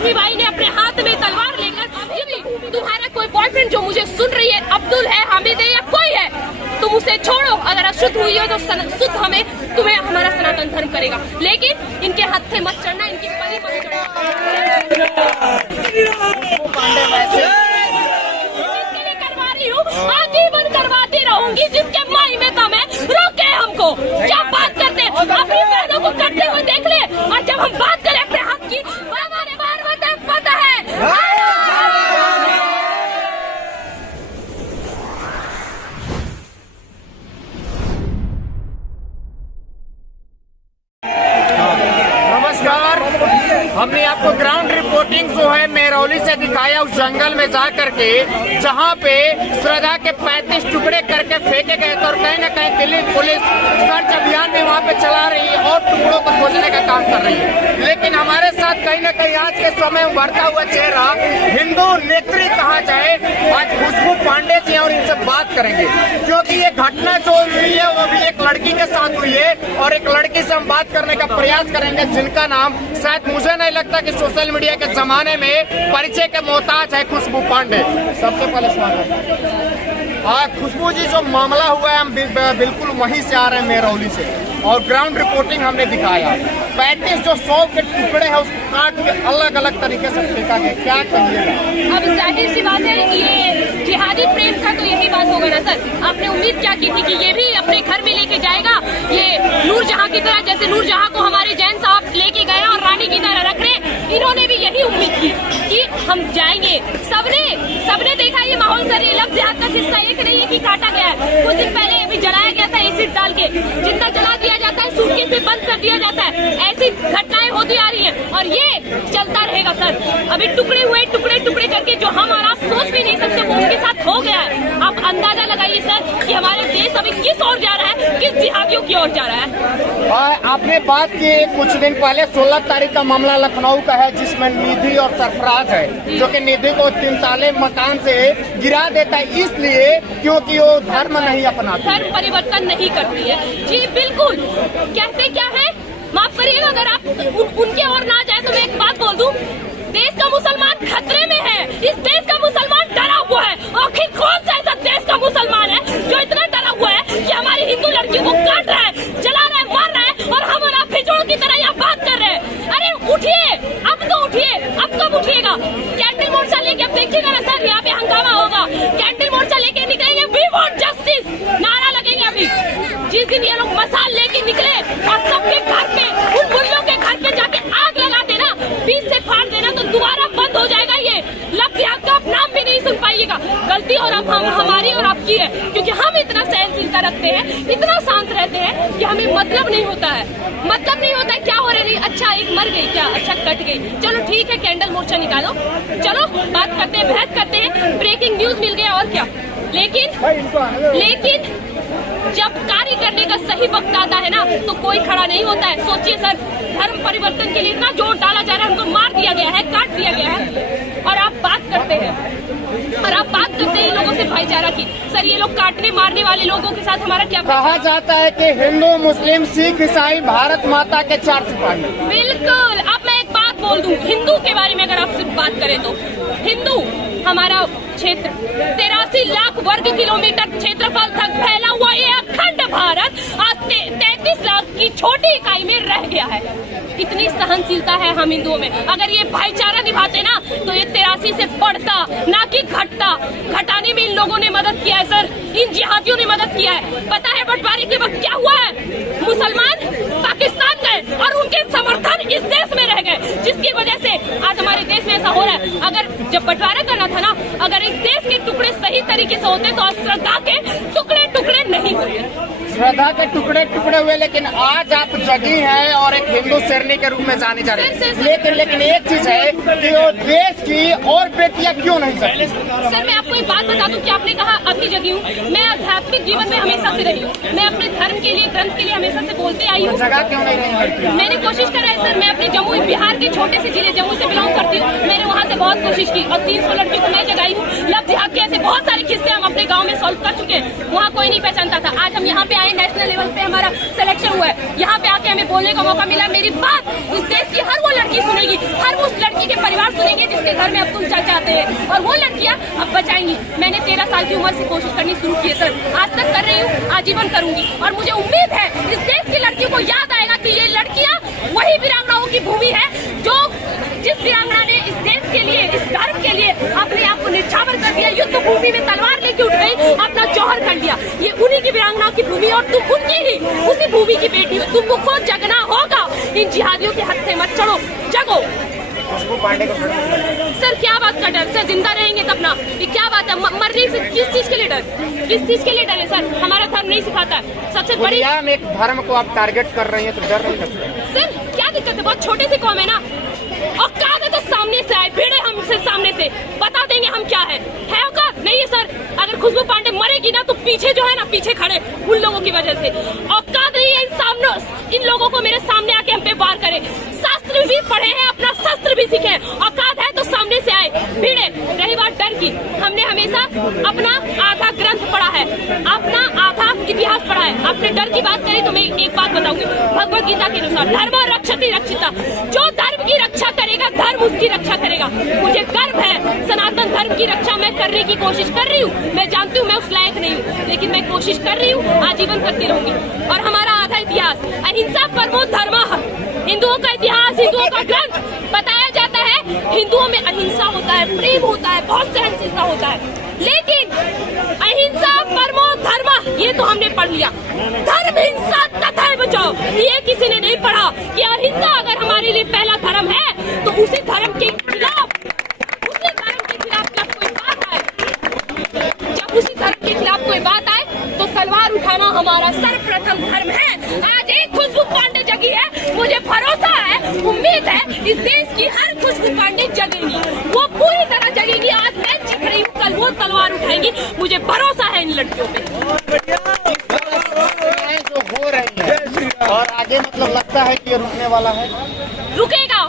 लक्ष्मी बाई ने अपने हाथ में तलवार लेकर, तुम्हारा कोई बॉयफ्रेंड जो मुझे सुन रही है, अब्दुल है, हामिद है या कोई है, तुम उसे छोड़ो। अगर अशुद्ध हुई हो तो शुद्ध तुम्हें हमारा सनातन धर्म करेगा, लेकिन इनके हत्थे मत चढ़ना, इनकी परी मत करवा रही हूँ, आजीवन करवाती रहूंगी, जिसके माई में दम है रोके हमको। क्या बात करते हैं, अपनी बहनों को करते हुए देख ले, और जब हम बात करें अपने हक की, हमारे बार पता है। हमने आपको ग्राउंड रिपोर्टिंग जो है मेहरौली से दिखाया, उस जंगल में जा करके जहां पे श्रद्धा के 35 टुकड़े करके फेंके गए थे, और कहीं न कहीं दिल्ली पुलिस सर्च अभियान भी वहां पे चला रही है और टुकड़ों को खोजने का काम कर रही है। लेकिन हमारे साथ कहीं न कहीं आज के समय में बढ़ता हुआ चेहरा हिंदू नेत्री कहा जाए, आज खुशबू पांडे जी, और इनसे बात करेंगे, क्योंकि ये घटना जो हुई है वो भी एक लड़की के साथ हुई है, और एक लड़की से हम बात करने का प्रयास करेंगे जिनका नाम शायद मुझे नहीं लगता कि सोशल मीडिया के जमाने में परिचय के मोहताज है, खुशबू पांडे। सबसे पहले स्वागत। खुशबू जी, जो मामला हुआ है, हम बिल्कुल वहीं से आ रहे हैं मेहरौली से, और ग्राउंड रिपोर्टिंग हमने दिखाया, 35 जो 100 के टुकड़े हैं उसको काट के अलग अलग तरीके से फेंका गया। क्या कहिएगा? अब जाहिर सी बात है, ये जिहादी प्रेम का तो यही बात होगा ना सर। आपने उम्मीद क्या की थी कि ये भी अपने घर में लेके जाएगा, ये नूरजहां की तरह, जैसे नूरजहां को हमारे जैन साहब लेके गए और रानी की तरह रख रहे, इन्होंने भी यही उम्मीद की कि हम जाएंगे। सबने देखा ये माहौल सर, ये लफ्ज़ जिहाद का किस्सा एक नहीं है कि काटा गया है। कुछ दिन पहले अभी जलाया गया था एसिड डाल के, जिंदा जला दिया जाता है, सूटकेस में बंद कर दिया जाता है। ऐसी घटनाएं होती आ रही हैं और ये चलता रहेगा सर। अभी टुकड़े हुए टुकड़े करके जो हम और आप सोच भी नहीं सकते वो उसके साथ हो गया है। आप अंदाजा लगाइए सर कि हमारे देश अभी किस ओर जा रहा है, किस जिहादियों की ओर जा रहा है। आपने बात की कुछ दिन पहले 16 तारीख का मामला लखनऊ का है, जिसमें निधि और सरफराज है, जो कि निधि को 3 ताले मकान से गिरा देता है, इसलिए क्योंकि वो धर्म नहीं अपनाती, धर्म परिवर्तन नहीं करती है। जी बिल्कुल। कहते क्या है, माफ करिएगा अगर आप उनके ओर ना जाए तो मैं एक बात बोल दूं, देश का मुसलमान खतरे में है। इस देश का मुसलमान डरा हुआ है। आखिर कौन सा ऐसा देश का मुसलमान है जो इतना डरा हुआ है कि हमारी हिंदू लड़कियों को काट रहा है, जला रहा है, मार रहा है, और हम और आप भिजोड़ों की तरह यहाँ बात कर रहे हैं। अरे उठिए, अब तो उठिए। अब कब उठिएगा? कैंडल मोर्चा लेके अब देखिएगा ना सर, यहाँ पे हंगामा होगा। कैंडल मोर्चा लेके निकलेंगे, वी वांट जस्टिस नारा लगेंगे। अभी जिस दिन ये लोग मसाल लेके निकले और सबके घर पे, उन मुल्लों के घर पे जाके आग लगा देना, बीच से फाड़ देना, तो दोबारा बंद हो जाएगा ये लफ्ज़ जिहाद का। आप नाम भी नहीं सुन पाइएगा। गलती और अब हमारी और आपकी है, क्योंकि हम इतना सहनशीलता रखते हैं, इतना शांत रहते हैं कि हमें मतलब नहीं होता है। मतलब नहीं होता है क्या हो रहा है, अच्छा एक मर गई, क्या अच्छा कट गई, चलो ठीक है कैंडल मोर्चा निकालो, चलो बात करते हैं, बहस करते हैं, ब्रेकिंग न्यूज मिल गया और क्या। लेकिन जब कार्य करने का सही वक्त आता है ना, तो कोई खड़ा नहीं होता है। सोचिए सर, धर्म परिवर्तन के लिए इतना जोर डाला जा रहा है, उनको मार दिया गया है, काट दिया गया है, और आप बात करते हैं लोगों से भाईचारा की। सर ये लोग काटने मारने वाले लोगों के साथ हमारा क्या? कहा जाता है कि हिंदू, मुस्लिम, सिख, ईसाई भारत माता के 4 सिपाही। बिल्कुल। अब मैं एक बात बोल दूं, हिंदू के बारे में अगर आपसे बात करें तो हिंदू हमारा क्षेत्र 83 लाख वर्ग किलोमीटर क्षेत्रफल तक फैला हुआ ये अखंड भारत आज 33 लाख की छोटी इकाई में रह गया है। इतनी सहनशीलता है हम हिंदुओं में। अगर ये भाईचारा निभाते ना तो ये 83 से बढ़ता, ना कि घटता। घटाने में इन लोगों ने मदद किया है सर, इन जिहादियों ने मदद किया है। पता है बंटवारे के वक्त क्या हुआ है? मुसलमान पाकिस्तान गए और उनके समर्थन इस देश में रह गए, जिसकी वजह से आज हमारे देश में ऐसा हो रहा है। अगर जब बंटवारा करना था ना, अगर इस देश के टुकड़े सही तरीके से होते तो आज श्रद्धा के टुकड़े नहीं होते। श्रद्धा के टुकड़े हुए, लेकिन आज आप जगी हैं और एक हिंदू शेरनी के रूप में जाने जा रहे हैं। लेकिन एक चीज है कि वो देश की और बेटियां क्यों नहीं जगी? सर मैं आपको एक बात बता दूं कि आपने कहा अभी जगी हूँ, मैं आध्यात्मिक जीवन में हमेशा से रही हूँ। मैं अपने धर्म के लिए, ग्रंथ के लिए हमेशा से बोलते आई हूँ। जगह क्यों नहीं रही? मैंने कोशिश करा है सर। मैं अपने जम्मू, बिहार के छोटे से जिले जम्मू से बिलोंग करती हूँ। मैंने वहाँ से बहुत कोशिश की और 300 लड़कियों को मैं जगाई हूँ। लव जिहाद के ऐसे बहुत सारे किस्से हम अपने गाँव में सॉल्व कर चुके हैं, वहाँ कोई नहीं पहचानता था। आज हम यहाँ पे आए, नेशनल लेवल पे हमारा सिलेक्शन हुआ है, यहाँ पे आके हमें बोलने का मौका मिला। मेरी बात इस देश की हर वो लड़की सुनेगी, हर उस लड़की के परिवार बचाते हैं और वो लड़कियां अब बचाएंगी। मैंने 13 साल की उम्र से कोशिश करनी शुरू की है सर, आज तक कर रही हूँ, आजीवन करूंगी और मुझे उम्मीद है इस देश की लड़कियों को याद आएगा कि ये लड़कियां वही वीरांगनाओं की भूमि है जो जिस वीरांगना ने इस देश के लिए, इस धर्म के लिए अपने आप को निछावर कर दिया, युद्ध भूमि में तलवार लेके उठ गई, अपना जौहर कर दिया। ये उन्हीं की वीरांगनाओं की भूमि और तुम उनकी ही उसी भूमि की बेटी हो। तुमको जगना होगा, इन जिहादियों के हत्थे मत चढ़ो, जगो। सर क्या बात का डर सर, जिंदा रहेंगे तब ना, ये क्या बात है, मरने से किस चीज के लिए डर, किस चीज के लिए डर है सर? हमारा धर्म नहीं सिखाता है। सबसे बड़ी एक धर्म को आप टारगेट कर रही हैं तो डर नहीं लगता सर? क्या दिक्कत है, बहुत छोटे से कौम है ना, औकात है तो सामने से आए, भिड़े हमसे सामने से, बता देंगे हम क्या है औकात नहीं है सर। अगर खुशबू पांडे मरेगी ना तो पीछे जो है ना, पीछे खड़े उन लोगों की वजह से औकात नहीं है इन लोगों को मेरे सामने आके हम पे वार करे। शास्त्र भी पढ़े हैं, अपना शस्त्र भी सीखे, औकात है तो सामने से आए, भिड़े। रही बात डर की, हमने हमेशा अपना आधा ग्रंथ पढ़ा है, अपना आधा इतिहास पढ़ा है। आपने डर की बात करी तो मैं एक बात बताऊंगी, भगवत गीता के अनुसार धर्म रक्षति रक्षिता, जो धर्म की रक्षा करेगा धर्म उसकी रक्षा करेगा। मुझे गर्व है सनातन धर्म की रक्षा मैं करने की कोशिश कर रही हूँ। मैं जानती हूँ मैं उस लायक नहीं हूँ, लेकिन मैं कोशिश कर रही हूँ, आजीवन करती रहूंगी। और हमारा आधा इतिहास अहिंसा परमो धर्मः, हिंदुओं का इतिहास, हिंदुओं का ग्रंथ बताया जाता है। हिंदुओं में अहिंसा होता है, प्रेम होता है, बहुत सहनशीलता होता है, लेकिन अहिंसा परमो धर्मः ये तो हमने पढ़ लिया। धर्म हिंसा तथा बचाओ ये किसी ने नहीं पढ़ा कि अहिंसा अगर हमारे लिए पहला धर्म है तो उसी धर्म के खिलाफ जब कोई बात आए, जब उसी धर्म के खिलाफ कोई बात आए तो तलवार उठाना हमारा सर्वप्रथम धर्म है। आज एक खुशबू पांडे जगी है, मुझे भरोसा है, उम्मीद है इस देश की हर खुशबू पांडे जगेंगी, वो पूरी तरह जगेंगी। आज मैं चिख रही हूँ, कल वो तलवार उठाएंगी, मुझे भरोसा है इन लड़कियों पे। जो हो रही है और आगे मतलब लगता है कि ये रुकने वाला है, रुकेगा।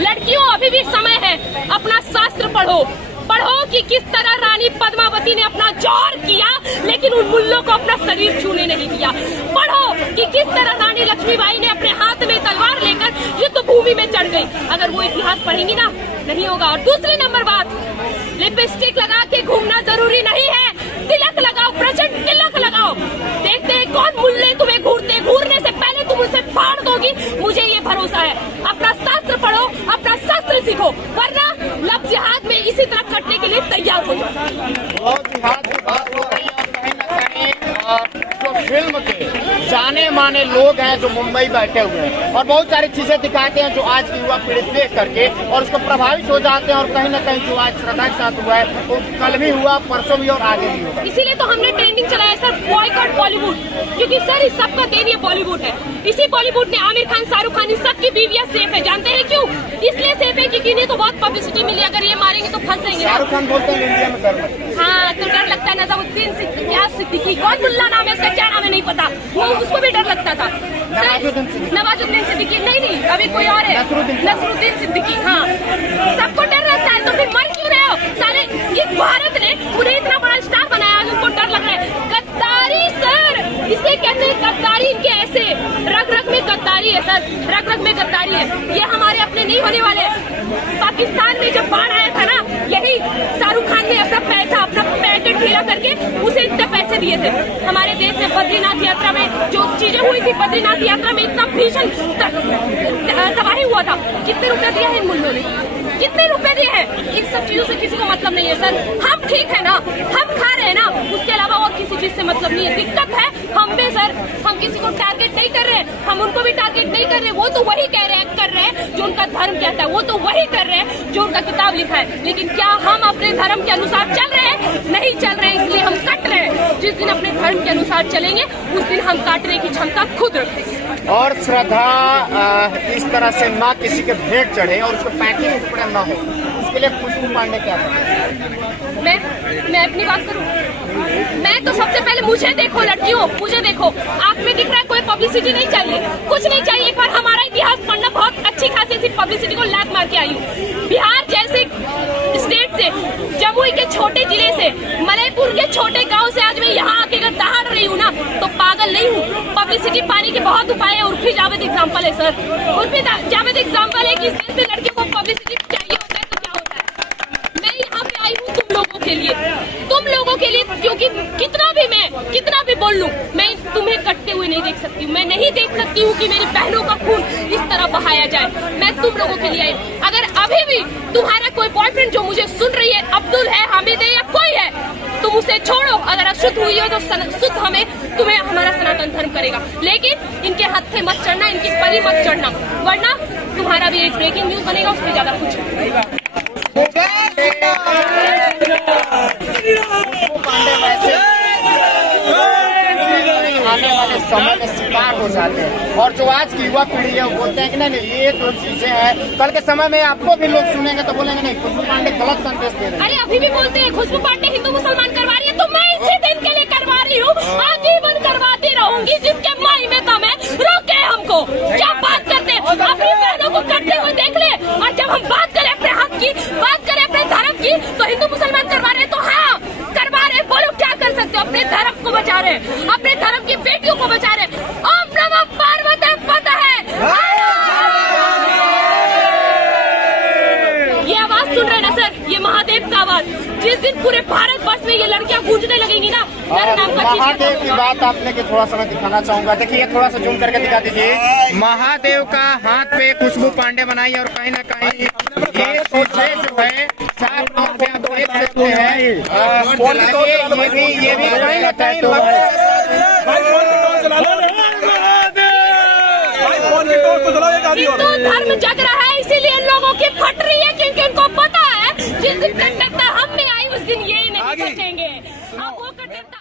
लड़कियों अभी भी समय है, अपना शास्त्र पढ़ो, पढ़ो कि किस तरह रानी पद्मावती ने अपना जौहर किया लेकिन उन मुल्लों को अपना शरीर छूने नहीं दिया। पढ़ो कि किस तरह रानी लक्ष्मीबाई ने अपने हाथ में तलवार लेकर युद्ध भूमि में चढ़ गई। अगर वो इतिहास पढ़ेंगी ना, नहीं होगा। और दूसरी नंबर बात, लिपस्टिक लगा के घूमना जरूरी नहीं है, तिलक लगाओ, प्रचंड तिलक लगाओ। देखते हैं कौन मुल्ले तुम्हें घूरने से पहले तुम उसे फाड़ दोगी, मुझे ये भरोसा है। अपना शास्त्र पढ़ो, अपना शस्त्र सीखो, वरना लफ्ज़ जिहाद में इसी तरह कटने के लिए तैयार हो जाओ। और जिहाद की बात हो रही है, कहीं न कहीं जो फिल्म के जाने माने लोग हैं जो मुंबई बैठे हुए हैं और बहुत सारी चीजें दिखाते हैं जो आज की युवा पीढ़ी देख करके और उसको प्रभावित हो जाते हैं। और कहीं न कहीं जो आज श्रद्धा के साथ हुआ है वो कल भी हुआ, परसों भी और आगे भी होगा। इसीलिए तो हमने ट्रेंडिंग चलाया सर, बॉयकॉट बॉलीवुड, क्योंकि सर इस सबका देन ये बॉलीवुड है। इसी बॉलीवुड ने आमिर खान, शाहरुख खान, इन सबकी बीवियां सेफ है। जानते हैं क्यों? इसलिए सेफ है क्योंकि इन्हें तो बहुत पब्लिसिटी मिली, अगर ये मारेंगे तो फंस जाएंगे। शाहरुख खान बोलते हैं इंडिया में डर लगता है। हाँ तो डर लगता है। नवाजुद्दीन सिद्दीकी, कौन मुल्ला नाम है उसका, क्या नाम है नहीं पता, वो उसको भी डर लगता था। नवाजुद्दीन सिद्दीकी नहीं, अभी कोई और है, नसरुद्दीन सिद्दीकी। हाँ, सबको डर लगता है, तो फिर मर क्यों रहे हो सारे? इस भारत ने उन्हें इतना बड़ा स्टार बनाया, उनको डर लग रहा है। गद्दारी सर, इसे कहते हैं गद्दारी। इनके ऐसे रग रग में गद्दारी है सर, रग रग में गद्दारी है। ये हमारे अपने नहीं होने वाले। पाकिस्तान में जब बाढ़ आया था ना, यही शाहरुख खान ने अपना पैसा, अपना पैकेट ढीला करके उसे इतने पैसे दिए थे। हमारे देश में बद्रीनाथ यात्रा में जो चीजें हुई थी, बद्रीनाथ यात्रा में इतना भीषण तबाही हुआ था, कितने रुपए दिए हैं इन मुल्लों ने, कितने रुपए दिए हैं? इन सब चीजों से किसी को मतलब नहीं है सर। हम ठीक है ना, हम खा रहे हैं ना, उसके अलावा और किसी चीज से मतलब नहीं है। दिक्कत है हम पे सर, हम किसी को टारगेट नहीं कर रहे हैं, हम उनको भी टारगेट नहीं कर रहे। वो तो वही कह रहे हैं, कर रहे हैं जो उनका धर्म कहता है, वो तो वही कर रहे हैं जो उनका किताब लिखा है। लेकिन क्या हम अपने धर्म के अनुसार चल रहे हैं? नहीं चल रहे हैं, इसलिए हम कट रहे हैं। जिस दिन अपने धर्म के अनुसार चलेंगे उस दिन हम काटने की क्षमता खुद रखेंगे। और श्रद्धा इस तरह से ना किसी के भेंट चढ़े और उसको पैंटी में टुकड़े ना हो, इसके लिए खुशबू पांडे क्या करें? मैं अपनी बात करूं, मैं तो सबसे पहले मुझे देखो लड़कियों, मुझे देखो, आंख में दिख रहा है, कोई पब्लिसिटी नहीं चाहिए, कुछ नहीं चाहिए। एक बार हमारा इतिहास पढ़ना, बहुत अच्छी खासी सी पब्लिसिटी को लात मार के आई हूँ। बिहार जैसे स्टेट से, जमुई के छोटे जिले से, मलयपुर के छोटे गांव से आज मैं यहाँ आके अगर दहाड़ रही हूँ ना, तो पागल नहीं हूँ। पब्लिसिटी पाने के बहुत उपाय है। उर्फी जावेद एग्जाम्पल है सर, उर्फी जावेद एग्जाम्पल है कि इस देश में लड़कियों को पब्लिसिटी चाहिए होता है तो क्या होता है। मैं यहाँ पे नहीं देख सकती हूँ। मैं नहीं देख सकती हूँ कि मेरी बहनों का खून इस तरह बहाया जाए। मैं तुम लोगों के लिए आई। अगर अभी भी तुम्हारा कोई बॉयफ्रेंड जो मुझे सुन रही है, अब्दुल है, हामिद है या कोई है, तुम उसे छोड़ो। अगर अशुद्ध हुई हो तो शुद्ध तुम्हें हमारा सनातन धर्म करेगा। लेकिन इनके हाथ से मत चढ़ना, इनकी परी मत चढ़ना, वरना तुम्हारा भी एक ब्रेकिंग न्यूज बनेगा, उससे ज्यादा कुछ। आने वाले समय में शिकार हो जाते हैं। और जो आज की युवा पीढ़ी है वो बोलते हैं कि नहीं ये जो चीजें हैं, कल के समय में आपको भी लोग सुनेंगे तो बोलेंगे नहीं खुशबू पांडे गलत संदेश दे रहे हैं। अरे अभी भी बोलते हैं खुशबू पांडे हिंदू मुसलमान करवा रही है, तो मैं इसी दिन के लिए करवा रही हूँ, आजीवन करवाती रहूंगी, जिसके माई में दम है, रोके हमको। क्या बात करते हैं, अपनी बहनों को करते हुए देख ले। और जब हम बात करें अपने हक की, बात करें अपने धर्म की, तो हिंदू मुसलमान करवा रहे हैं, तो हाँ करवा रहे। बोलो क्या कर सकते हो, अपने धर्म को बचा रहे, अपने धर्म की बेटियों को बचा रहे। ओम नमः पार्वती पता है। ये आवाज सुन रहे ना सर, ये महादेव का आवाज। जिस दिन पूरे भारत वर्ष में ये लड़कियां गूंजने लगेंगी ना, मेरे नाम का महादेव की बात आपने कि थोड़ा सा मैं दिखाना चाहूंगा। देखिए थोड़ा सा जूम करके दिखा दीजिए। महादेव का हाथ पे खुशबू पांडे बनाई और कहीं ना कहीं ये चीजें जो है साफ तौर पे आप देख सकते हैं। ये भी कहीं ना कहीं हिंदू धर्म जग रहा है, इसीलिए लोगों की फट रही है, क्योंकि उनको पता है जिस दिन कट्टरता हम में आई उस दिन ये नहीं बचेंगे। अब वो कट्टरता